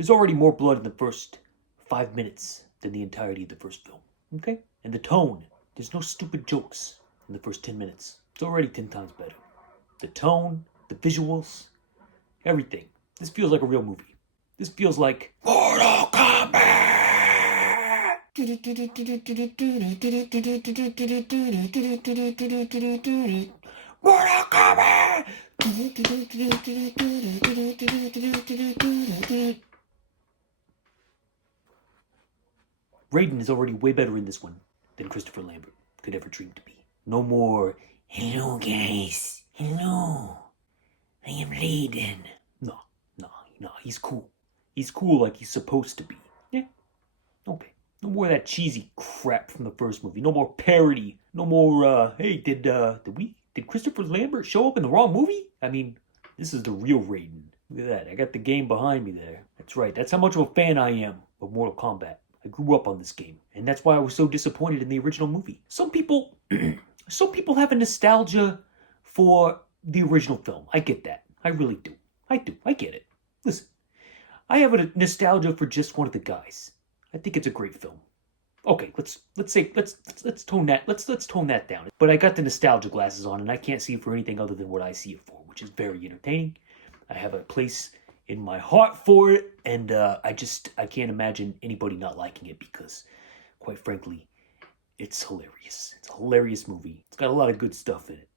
There's already more blood in the first 5 minutes than the entirety of the first film. Okay? And the tone, there's no stupid jokes in the first 10 minutes. It's already 10 times better. The tone, the visuals, everything. This feels like a real movie. This feels like Mortal Kombat! Mortal Kombat! Raiden is already way better in this one than Christopher Lambert could ever dream to be. No more, hello guys, hello, I am Raiden. No, he's cool. He's cool like he's supposed to be. Yeah, okay. No more of that cheesy crap from the first movie. No more parody. No more, hey, did Christopher Lambert show up in the wrong movie? I mean, this is the real Raiden. Look at that. I got the game behind me there. That's right. That's how much of a fan I am of Mortal Kombat. I grew up on this game, and that's why I was so disappointed in the original movie. Some people have a nostalgia for the original film. I get that. I really do. I get it. Listen, I have a nostalgia for just one of the guys. I think it's a great film. Okay, let's tone that down. But I got the nostalgia glasses on, and I can't see it for anything other than what I see it for, which is very entertaining. I have a place in my heart for it, and I can't imagine anybody not liking it because, quite frankly, it's hilarious. It's a hilarious movie. It's got a lot of good stuff in it,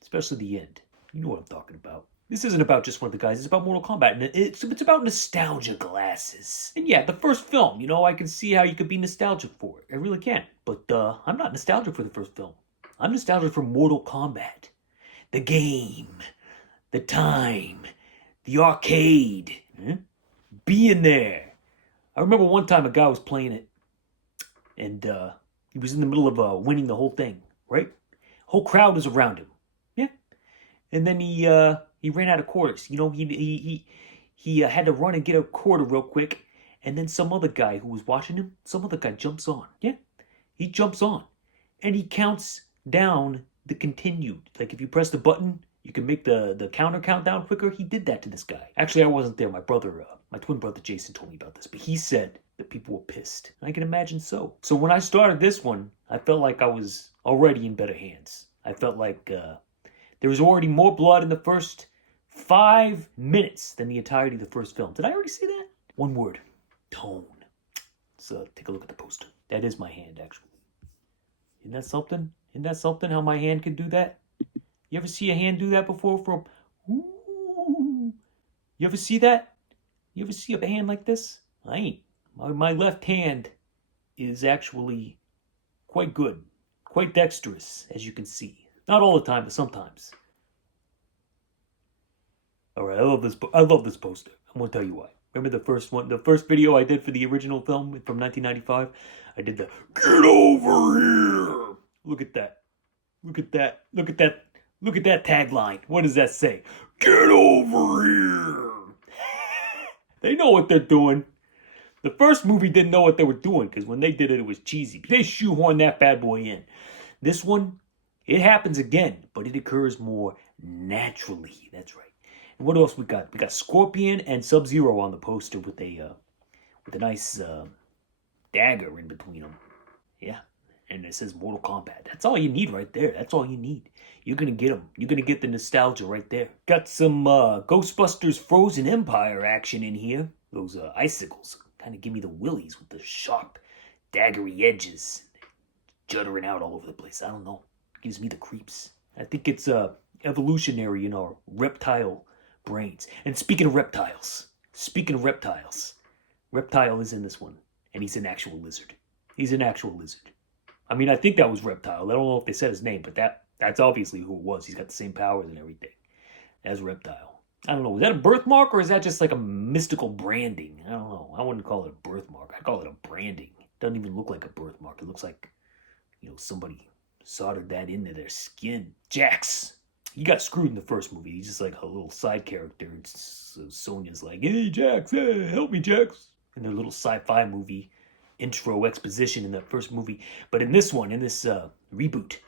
especially the end. You know what I'm talking about. This isn't about just one of the guys. It's about Mortal Kombat, and it's about nostalgia glasses. And yeah, the first film, I can see how you could be nostalgic for it. I really can. But I'm not nostalgic for the first film. I'm nostalgic for Mortal Kombat. The game. The time. The arcade. Being there. I remember one time a guy was playing it, and he was in the middle of winning the whole thing, right? Whole crowd was around him. Yeah. And then he ran out of quarters. He had to run and get a quarter real quick. And then some other guy who was watching him, jumps on. Yeah, he jumps on. And he counts down the continued. Like if you press the button, you can make the counter count down quicker. He did that to this guy. Actually, I wasn't there. My twin brother Jason told me about this. But he said that people were pissed. And I can imagine so. So when I started this one, I felt like I was already in better hands. I felt like there was already more blood in the first 5 minutes than the entirety of the first film. Did I already say that? One word. Tone. Let's take a look at the poster. That is my hand, actually. Isn't that something? Isn't that something, how my hand can do that? You ever see a hand do that before from... Ooh. You ever see that? You ever see a hand like this? I ain't. My left hand is actually quite good. Quite dexterous, as you can see. Not all the time, but sometimes. All right, I love this poster. I'm gonna tell you why. Remember the first one, the first video I did for the original film from 1995? I did the "Get over here." Look at that. Look at that. Look at that. Look at that tagline. What does that say? Get over here. They know what they're doing. The first movie didn't know what they were doing because when they did it, it was cheesy. They shoehorned that bad boy in. This one, it happens again, but it occurs more naturally. That's right. And what else we got? We got Scorpion and Sub-Zero on the poster with a nice dagger in between them. Yeah. And it says Mortal Kombat. That's all you need right there. That's all you need. You're going to get them. You're going to get the nostalgia right there. Got some Ghostbusters Frozen Empire action in here. Those icicles kind of give me the willies with the sharp, daggery edges. Juddering out all over the place. I don't know. Gives me the creeps. I think it's evolutionary in our reptile brains. And speaking of reptiles, Reptile is in this one. And he's an actual lizard. I mean, I think that was Reptile. I don't know if they said his name, but that's obviously who it was. He's got the same powers and everything as Reptile. I don't know. Is that a birthmark or is that just like a mystical branding? I don't know. I wouldn't call it a birthmark. I call it a branding. It doesn't even look like a birthmark. It looks like, somebody soldered that into their skin. Jax. He got screwed in the first movie. He's just like a little side character. So Sonya's like, hey, Jax, hey, help me, Jax. In their little sci-fi movie intro exposition in the first movie. But in this one, in this reboot,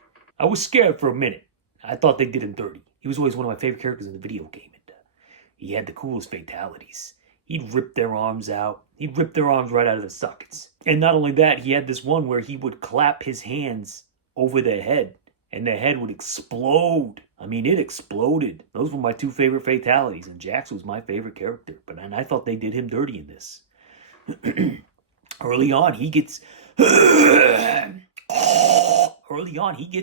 I was scared for a minute. I thought they did him dirty. He was always one of my favorite characters in the video game. And he had the coolest fatalities. He'd rip their arms out. He'd rip their arms right out of the sockets. And not only that, he had this one where he would clap his hands over their head, and their head would explode. I mean, it exploded. Those were my two favorite fatalities, and Jax was my favorite character. And I thought they did him dirty in this. Early on, he gets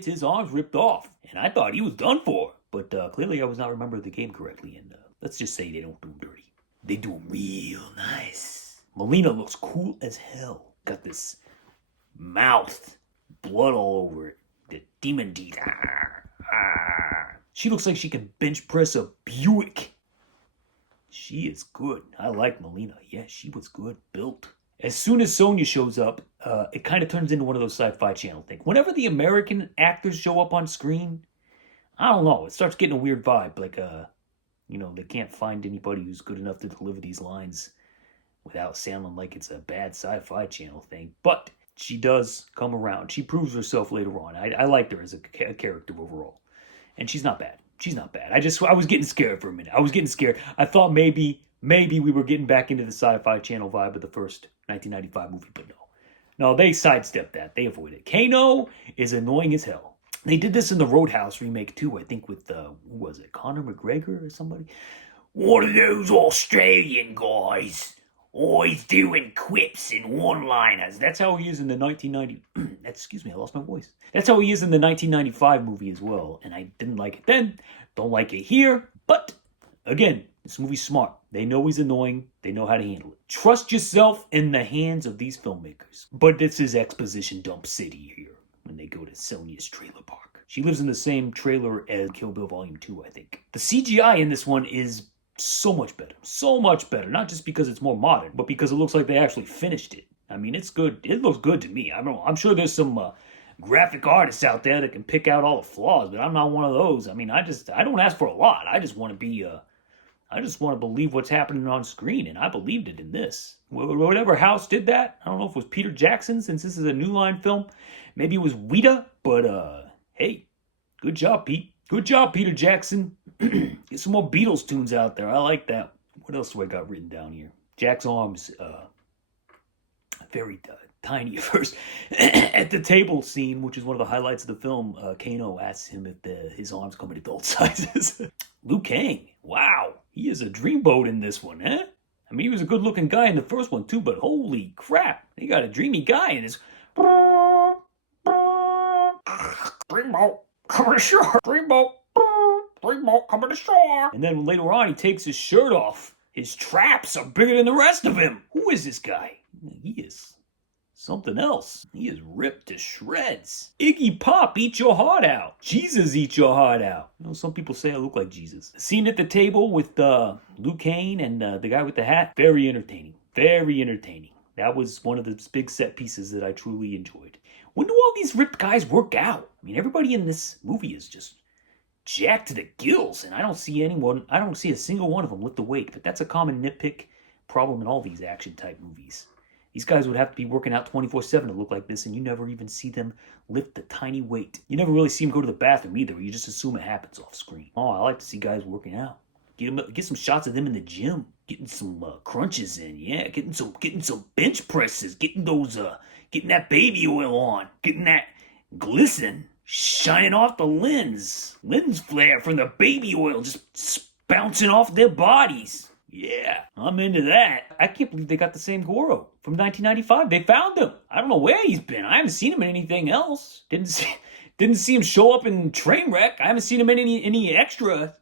his arms ripped off, and I thought he was done for. But clearly I was not remembering the game correctly, and let's just say they don't do him dirty. They do him real nice. Melina looks cool as hell. Got this mouth, blood all over it, the demon teeth. She looks like she can bench press a Buick. She is good. I like Melina. Yeah, she was good built. As soon as Sonya shows up, it kind of turns into one of those Sci-Fi Channel things. Whenever the American actors show up on screen, I don't know, it starts getting a weird vibe. Like, they can't find anybody who's good enough to deliver these lines without sounding like it's a bad Sci-Fi Channel thing. But she does come around. She proves herself later on. I liked her as a character overall. And she's not bad. She's not bad. I was getting scared for a minute. I was getting scared. I thought maybe we were getting back into the Sci-Fi Channel vibe of the first 1995 movie, but no. No, they sidestepped that. They avoided it. Kano is annoying as hell. They did this in the Roadhouse remake too, I think with, who was it, Conor McGregor or somebody? One of those Australian guys, always doing quips and one-liners. That's how he is in the 1990... Excuse me, I lost my voice. That's how he is in the 1995 movie as well, and I didn't like it then, don't like it here, but, again, this movie's smart. They know he's annoying. They know how to handle it. Trust yourself in the hands of these filmmakers. But this is exposition dump city here when they go to Sonya's trailer park. She lives in the same trailer as Kill Bill Volume 2, I think. The CGI in this one is so much better. So much better. Not just because it's more modern, but because it looks like they actually finished it. I mean, it's good. It looks good to me. I don't know. I'm sure there's some graphic artists out there that can pick out all the flaws, but I'm not one of those. I mean, I don't ask for a lot. I just want to believe what's happening on screen, and I believed it in this. Whatever house did that, I don't know if it was Peter Jackson, since this is a New Line film. Maybe it was Weta, but hey, good job, Pete. Good job, Peter Jackson. Get some more Beatles tunes out there. I like that. What else do I got written down here? Jack's arms, very tiny at first. At the table scene, which is one of the highlights of the film, Kano asks him if his arms come in adult sizes. Liu Kang, wow, he is a dreamboat in this one, eh? I mean, he was a good-looking guy in the first one, too, but holy crap, he got a dreamy guy in his... Dreamboat, coming to shore. Dreamboat, coming to shore. And then later on, he takes his shirt off. His traps are bigger than the rest of him. Who is this guy? He is something else. He is ripped to shreds. Iggy Pop, eat your heart out. Jesus, eat your heart out. You know, some people say I look like Jesus. The scene at the table with Liu Kang and the guy with the hat, very entertaining. Very entertaining. That was one of the big set pieces that I truly enjoyed. When do all these ripped guys work out? I mean, everybody in this movie is just jacked to the gills, and I don't see a single one of them lift a weight, but that's a common nitpick problem in all these action-type movies. These guys would have to be working out 24/7 to look like this, and you never even see them lift a tiny weight. You never really see them go to the bathroom either. You just assume it happens off screen. Oh, I like to see guys working out. Get some shots of them in the gym, getting some crunches in, yeah, getting some bench presses, getting that baby oil on, getting that glisten shining off the lens flare from the baby oil just bouncing off their bodies. Yeah, I'm into that. I can't believe they got the same Goro from 1995. They found him. I don't know where he's been. I haven't seen him in anything else. Didn't see him show up in Trainwreck. I haven't seen him in any extra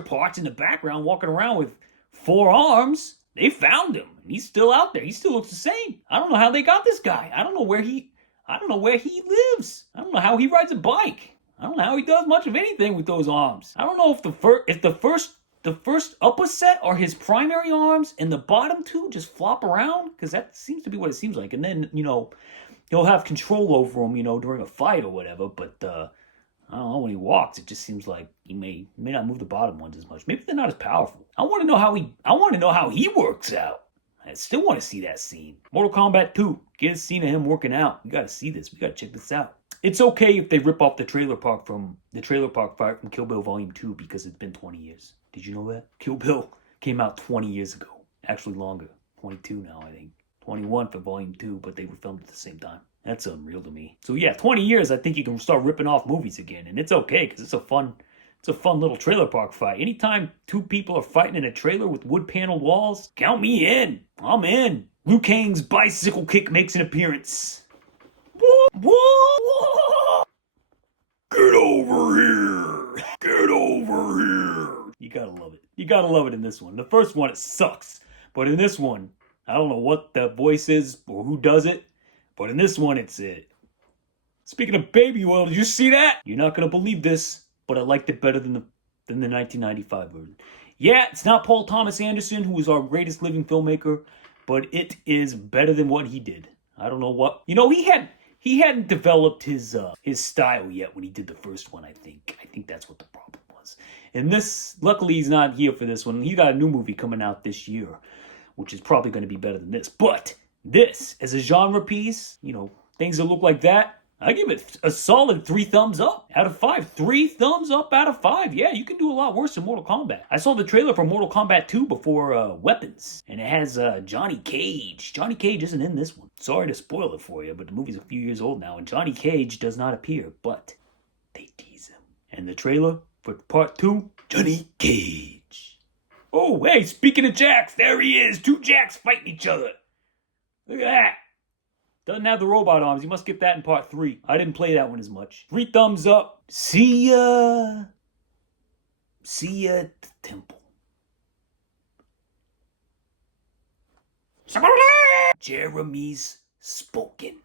parts in the background walking around with 4 arms. They found him, and he's still out there. He still looks the same. I don't know how they got this guy. I don't know where he lives. I don't know how he rides a bike. I don't know how he does much of anything with those arms. I don't know if the first upper set are his primary arms and the bottom 2 just flop around, because that seems to be what it seems like. And then, he'll have control over them, during a fight or whatever. But I don't know, when he walks, it just seems like he may not move the bottom ones as much. Maybe they're not as powerful. I want to know how he works out. I still want to see that scene. Mortal Kombat 2, get a scene of him working out. You got to see this. We got to check this out. It's okay if they rip off the trailer park fight from Kill Bill Volume 2 because it's been 20 years. Did you know that? Kill Bill came out 20 years ago. Actually longer. 22 now, I think. 21 for volume 2, but they were filmed at the same time. That's unreal to me. So yeah, 20 years, I think you can start ripping off movies again. And it's okay, because it's a fun little trailer park fight. Anytime two people are fighting in a trailer with wood paneled walls, count me in. I'm in. Liu Kang's bicycle kick makes an appearance. What? Get over here. Get over here. You gotta love it. You gotta love it in this one. The first one, it sucks. But in this one, I don't know what the voice is or who does it, but in this one, it's it. Speaking of baby oil, did you see that? You're not gonna believe this, but I liked it better than the 1995 version. Yeah, it's not Paul Thomas Anderson, who is our greatest living filmmaker, but it is better than what he did. I don't know what. You know, he hadn't developed his style yet when he did the first one, I think. I think that's what the problem was. And this, luckily he's not here for this one. He got a new movie coming out this year, which is probably going to be better than this. But this, as a genre piece, you know, things that look like that, I give it a solid 3 thumbs up out of 5. 3 thumbs up out of 5. Yeah, you can do a lot worse than Mortal Kombat. I saw the trailer for Mortal Kombat 2 before Weapons, and it has Johnny Cage. Johnny Cage isn't in this one. Sorry to spoil it for you, but the movie's a few years old now, and Johnny Cage does not appear, but they tease him. And the trailer for part 2, Johnny Cage. Oh, hey, speaking of Jacks, there he is. 2 Jacks fighting each other. Look at that. Doesn't have the robot arms. You must get that in part 3. I didn't play that one as much. 3 thumbs up. See ya. See ya at the temple. Jeremy's spoken.